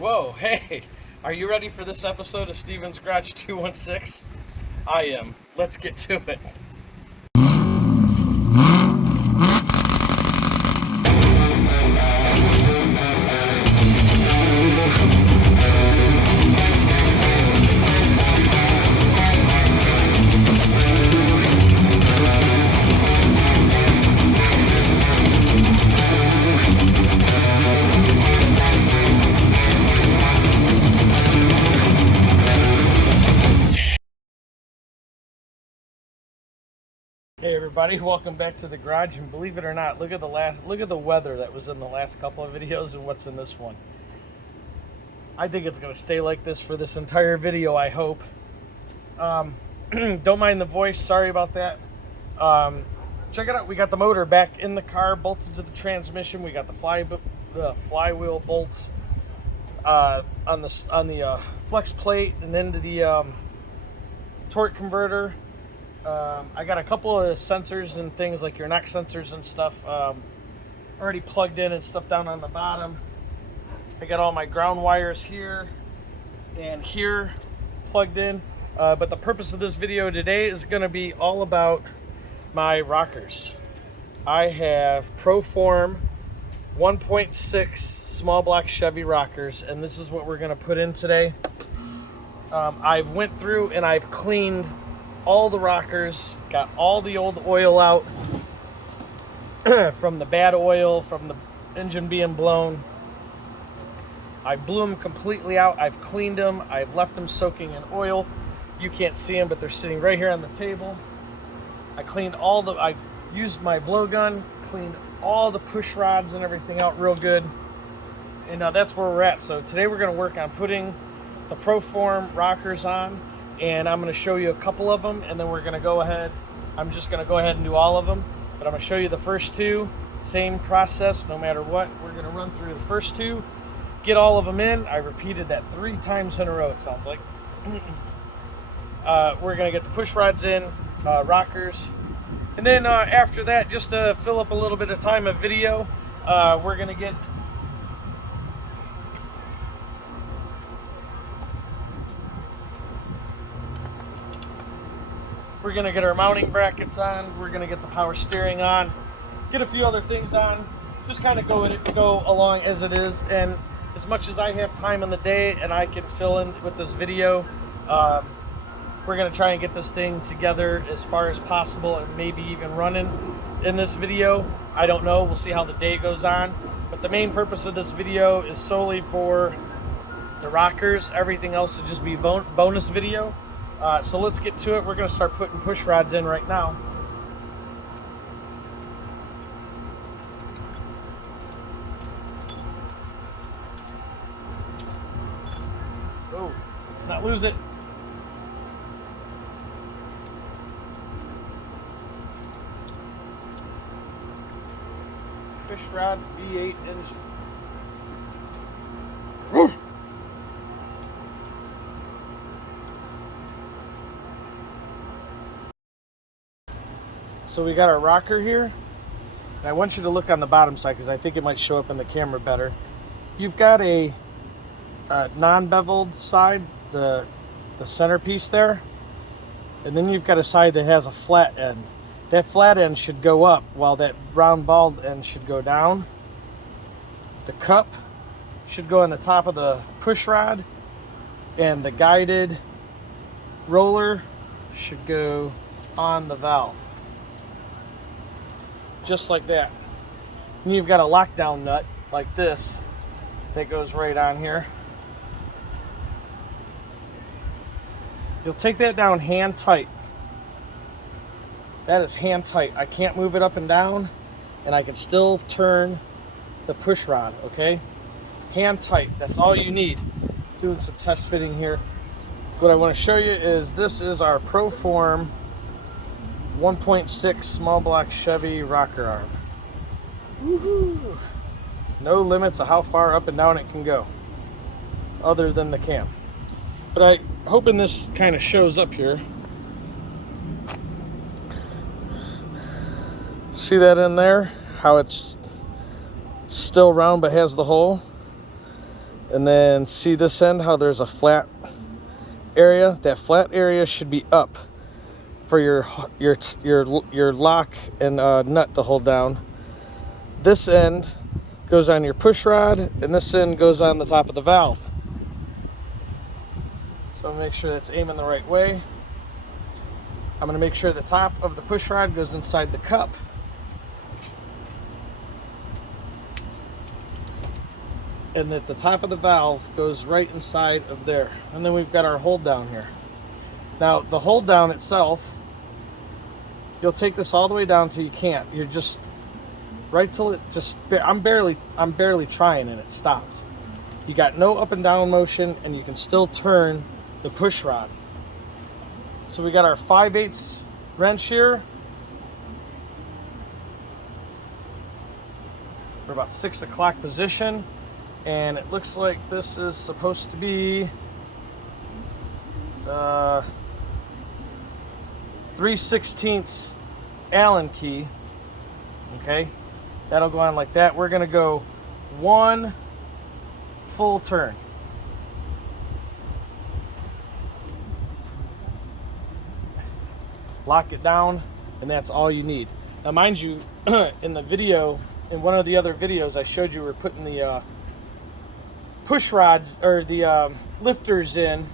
Whoa, hey, are you ready for this episode of Steven's Garage 216? I am. Let's get to it. Hey everybody, welcome back to the garage. And believe it or not, look at the weather that was in the last couple of videos and what's in this one. I think it's gonna stay like this for this entire video, I hope. Don't mind the voice, sorry about that. Check it out, we got the motor back in the car, bolted to the transmission. We got the flywheel bolts on the flex plate and into the torque converter. I got a couple of sensors and things like your knock sensors and stuff already plugged in and stuff down on the bottom. I got all my ground wires here and here plugged in. But the purpose of this video today is going to be all about my rockers. I have Proform 1.6 small block Chevy rockers, and this is what we're going to put in today. I've went through and I've cleaned all the rockers, got all the old oil out from the bad oil, from the engine being blown. I blew them completely out. I've cleaned them. I've left them soaking in oil. You can't see them, but they're sitting right here on the table. I used my blowgun, cleaned all the push rods and everything out real good. And that's where we're at. So today we're going to work on putting the Proform rockers on. And I'm going to show you a couple of them, and then we're going to go ahead. I'm just going to go ahead and do all of them, but I'm going to show you the first two. Same process, no matter what. We're going to run through the first two, get all of them in. I repeated that 3 times in a row, it sounds like. We're going to get the push rods in, rockers. And then after that, just to fill up a little bit of time of video, we're going to get our mounting brackets on. We're going to get the power steering on, get a few other things on, just kind of go along as it is. And as much as I have time in the day and I can fill in with this video, we're going to try and get this thing together as far as possible and maybe even running in this video. I don't know. We'll see how the day goes on. But the main purpose of this video is solely for the rockers. Everything else will just be bonus video. So let's get to it. We're going to start putting push rods in right now. Oh, let's not lose it. Fish rod V8 engine. So we got our rocker here, and I want you to look on the bottom side because I think it might show up in the camera better. You've got a non-beveled side, the centerpiece there, and then you've got a side that has a flat end. That flat end should go up while that round bald end should go down. The cup should go on the top of the push rod, and the guided roller should go on the valve. Just like that. And you've got a lockdown nut like this that goes right on here. You'll take that down hand tight. That is hand tight. I can't move it up and down, and I can still turn the push rod, okay? Hand tight, that's all you need. Doing some test fitting here. What I want to show you is this is our Proform 1.6 small block Chevy rocker arm. Woohoo! No limits of how far up and down it can go, other than the cam. But I'm hoping this kind of shows up here. See that in there? How it's still round but has the hole? And then see this end, how there's a flat area? That flat area should be up for your lock and nut to hold down. This end goes on your push rod, and this end goes on the top of the valve. So make sure that's aiming the right way. I'm going to make sure the top of the push rod goes inside the cup. And that the top of the valve goes right inside of there. And then we've got our hold down here. Now the hold down itself, you'll take this all the way down till you can't. You're just right till it just, I'm barely trying and it stopped. You got no up and down motion, and you can still turn the push rod. So we got our 5/8 wrench here. We're about 6 o'clock position, and it looks like this is supposed to be 3/16 Allen key. Okay, that'll go on like that. We're gonna go 1 full turn. Lock it down, and that's all you need. Now mind you, in the video, in one of the other videos I showed you, we're putting the push rods, or the lifters in.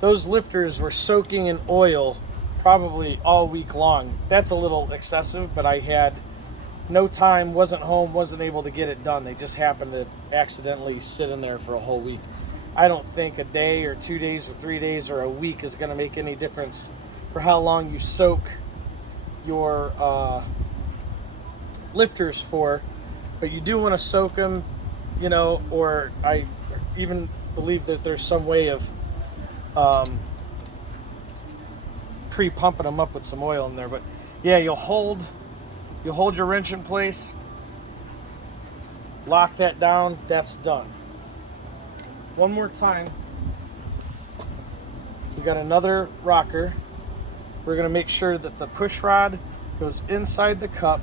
Those lifters were soaking in oil probably all week long. That's a little excessive, but I had no time, wasn't home, wasn't able to get it done. They just happened to accidentally sit in there for a whole week. I don't think a day or 2 days or 3 days or a week is going to make any difference for how long you soak your lifters for, but you do want to soak them, you know, or I even believe that there's some way of pre-pumping them up with some oil in there. But yeah, you'll hold your wrench in place, lock that down, that's done. One more time, we got another rocker. We're going to make sure that the push rod goes inside the cup.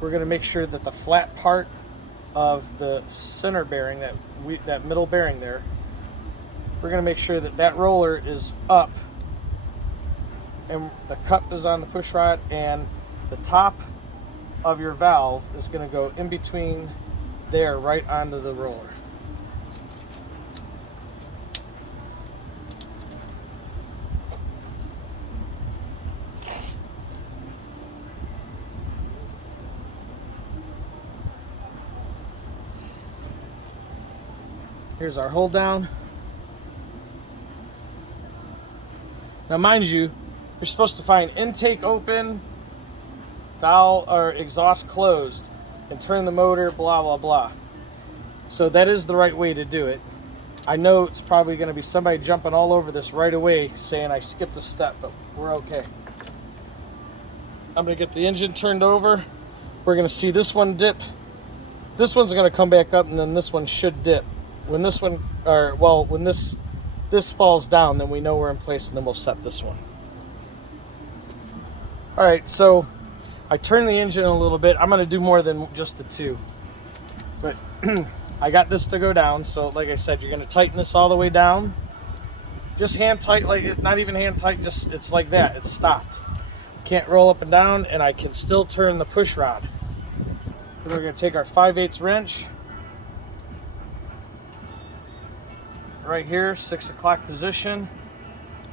We're going to make sure that the flat part of the center bearing, that middle bearing there, we're going to make sure that that roller is up, and the cup is on the push rod, and the top of your valve is going to go in between there, right onto the roller. Here's our hold down. Now mind you, you're supposed to find intake open, valve or exhaust closed, and turn the motor, blah blah blah. So that is the right way to do it. I know it's probably going to be somebody jumping all over this right away saying I skipped a step, but we're okay. I'm going to get the engine turned over. We're going to see this one dip. This one's going to come back up, and then this one should dip. When this one, or well, when this falls down, then we know we're in place, and then we'll set this one. All right, so I turned the engine a little bit. I'm going to do more than just the two, but I got this to go down. So like I said, you're going to tighten this all the way down. Just hand tight, like not even hand tight, just it's like that. It's stopped. Can't roll up and down, and I can still turn the push rod. Then we're going to take our 5/8 wrench. Right here, 6 o'clock position.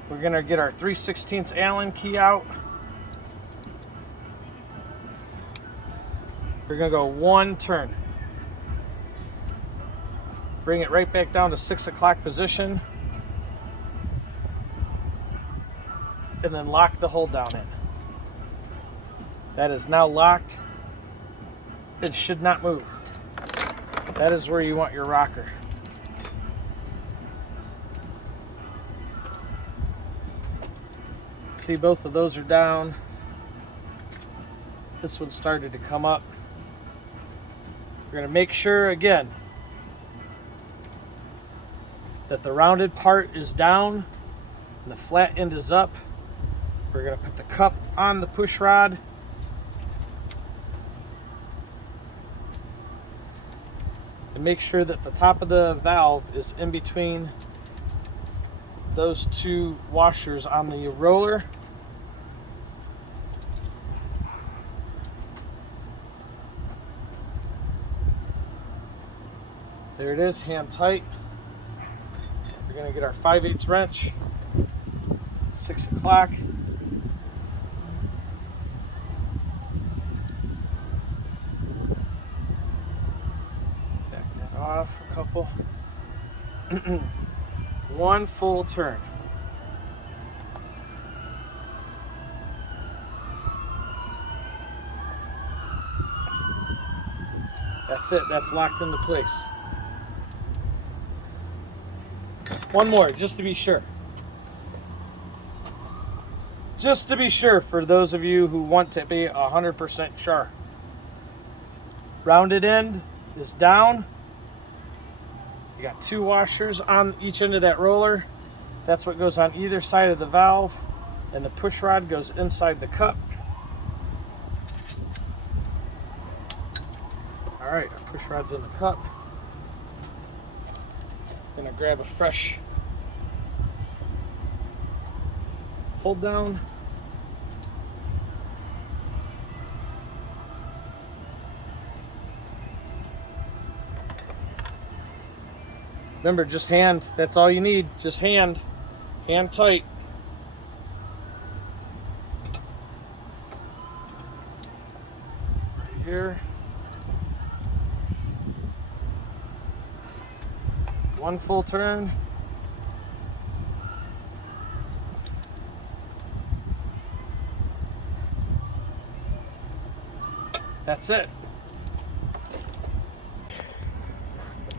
We're going to get our 3/16 Allen key out. We're going to go 1 turn. Bring it right back down to 6 o'clock position. And then lock the hold down in. That is now locked. It should not move. That is where you want your rocker. See, both of those are down. This one started to come up. We're going to make sure again that the rounded part is down and the flat end is up. We're going to put the cup on the push rod. and make sure that the top of the valve is in between those two washers on the roller. There it is, hand tight. We're going to get our 5/8 wrench, 6 o'clock. Back that off a couple. One full turn. That's it, that's locked into place. One more, just to be sure. Just to be sure, for those of you who want to be 100% sure. Rounded end is down. You got 2 washers on each end of that roller. That's what goes on either side of the valve. And the push rod goes inside the cup. All right, our push rod's in the cup. Gonna grab a fresh hold down. Remember, just hand, that's all you need, just hand tight. Right here. One full turn. That's it.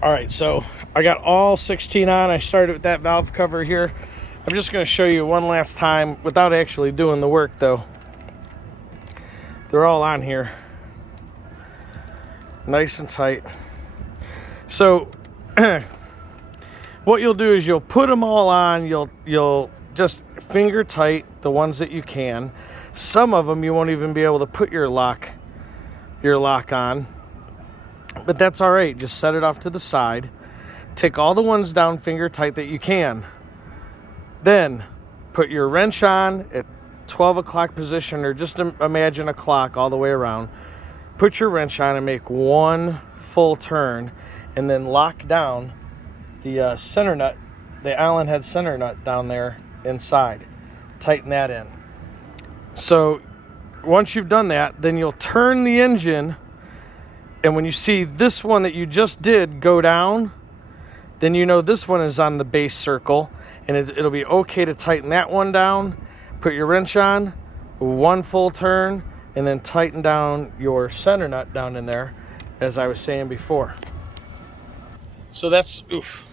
All right, so I got all 16 on. I started with that valve cover here. I'm just going to show you one last time without actually doing the work though. They're all on here. Nice and tight. So what you'll do is you'll put them all on. You'll just finger tight the ones that you can. Some of them you won't even be able to put your lock on, but that's all right. Just set it off to the side. Take all the ones down finger tight that you can. Then put your wrench on at 12 o'clock position, or just imagine a clock all the way around. Put your wrench on and make one full turn, and then lock down the center nut, the Allen head center nut down there inside. Tighten that in. So once you've done that, then you'll turn the engine, and when you see this one that you just did go down, then you know this one is on the base circle, and it'll be okay to tighten that one down. Put your wrench on, one full turn, and then tighten down your center nut down in there, as I was saying before. So that's,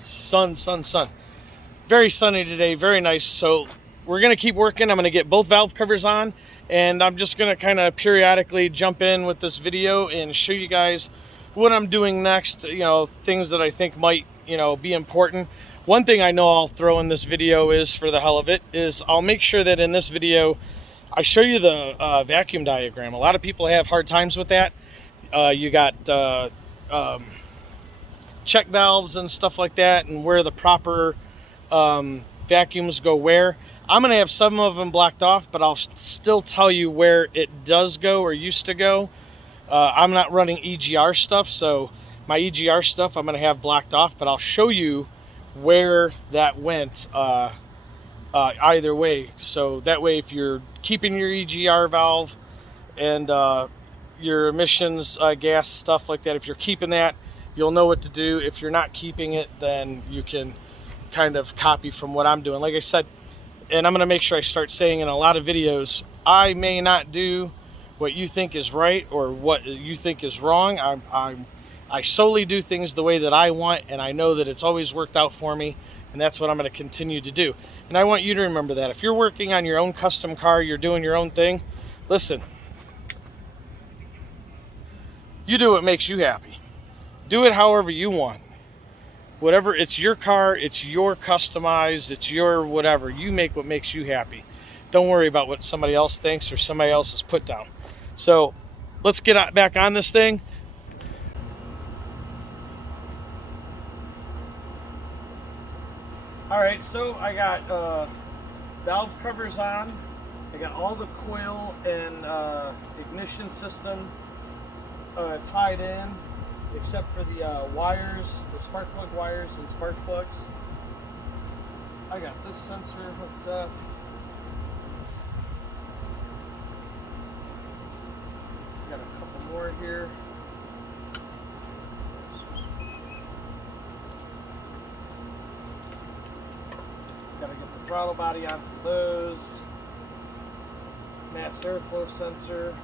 sun. Very sunny today, very nice. So we're gonna keep working. I'm gonna get both valve covers on, and I'm just gonna kind of periodically jump in with this video and show you guys what I'm doing next, things that I think might, be important. One thing I know I'll throw in this video is, for the hell of it, is I'll make sure that in this video I show you the vacuum diagram. A lot of people have hard times with that. You got check valves and stuff like that, and where the proper vacuums go where. I'm going to have some of them blocked off, but I'll still tell you where it does go or used to go. I'm not running EGR stuff, so my EGR stuff I'm going to have blocked off, but I'll show you where that went either way. So that way, if you're keeping your EGR valve and your emissions gas stuff like that, if you're keeping that, you'll know what to do. If you're not keeping it, then you can kind of copy from what I'm doing. Like I said, and I'm going to make sure I start saying in a lot of videos, I may not do what you think is right or what you think is wrong. I solely do things the way that I want, and I know that it's always worked out for me, and that's what I'm going to continue to do. And I want you to remember that. If you're working on your own custom car, you're doing your own thing, listen, you do what makes you happy. Do it however you want. Whatever, it's your car, it's your customized, it's your whatever. You make what makes you happy. Don't worry about what somebody else thinks or somebody else has put down. So let's get back on this thing. Alright, so I got valve covers on. I got all the coil and ignition system tied in, except for the wires, the spark plug wires and spark plugs. I got this sensor hooked up. Got a couple more here. Gotta get the throttle body on for those. Mass airflow sensor.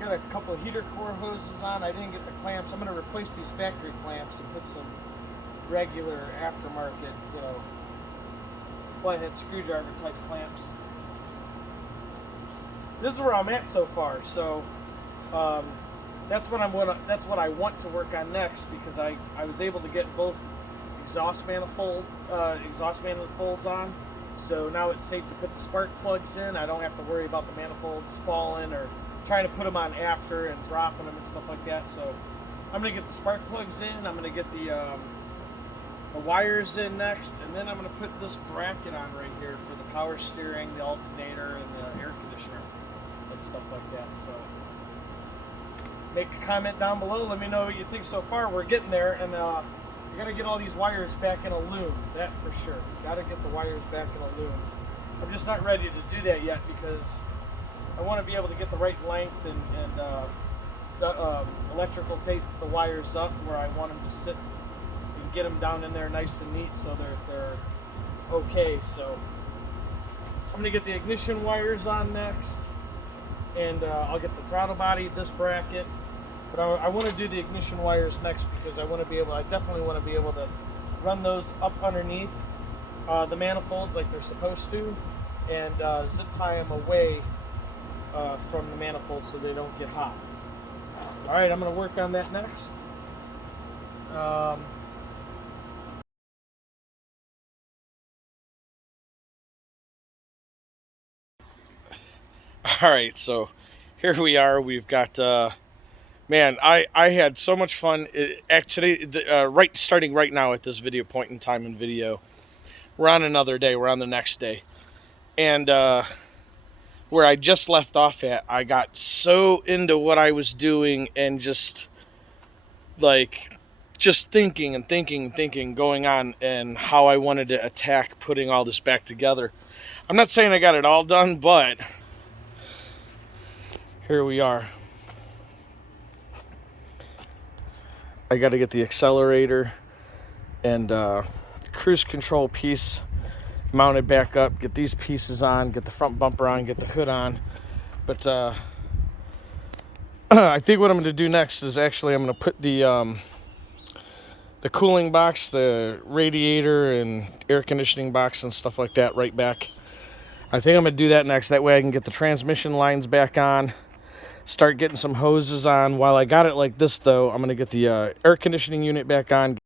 Got a couple of heater core hoses on. I didn't get the clamps. I'm gonna replace these factory clamps and put some regular aftermarket, you know, flathead screwdriver type clamps. This is where I'm at so far. So that's what I want to work on next, because I was able to get both exhaust manifolds on. So now it's safe to put the spark plugs in. I don't have to worry about the manifolds falling or trying to put them on after and dropping them and stuff like that. So I'm gonna get the spark plugs in. I'm gonna get the wires in next, and then I'm gonna put this bracket on right here for the power steering, the alternator, and the air conditioner and stuff like that. So make a comment down below. Let me know what you think so far. We're getting there, and you gotta get all these wires back in a loom. That for sure. Gotta get the wires back in a loom. I'm just not ready to do that yet, because I want to be able to get the right length and electrical tape the wires up where I want them to sit, and get them down in there nice and neat so they're okay. So I'm gonna get the ignition wires on next, and I'll get the throttle body, this bracket. But I want to do the ignition wires next, because I definitely want to be able to run those up underneath the manifolds like they're supposed to, and zip tie them away from the manifolds so they don't get hot. All right, I'm going to work on that next. All right, so here we are. We've got, man, I had so much fun. Actually, starting right now at this video point in time in video, we're on another day. We're on the next day. And where I just left off at, I got so into what I was doing and just thinking, going on, and how I wanted to attack putting all this back together. I'm not saying I got it all done, but here we are. I got to get the accelerator and cruise control piece mounted back up, get these pieces on, get the front bumper on, get the hood on. But I think what I'm going to do next is actually I'm going to put the cooling box, the radiator and air conditioning box and stuff like that right back. I think I'm going to do that next. That way I can get the transmission lines back on, start getting some hoses on. While I got it like this, though, I'm going to get the air conditioning unit back on,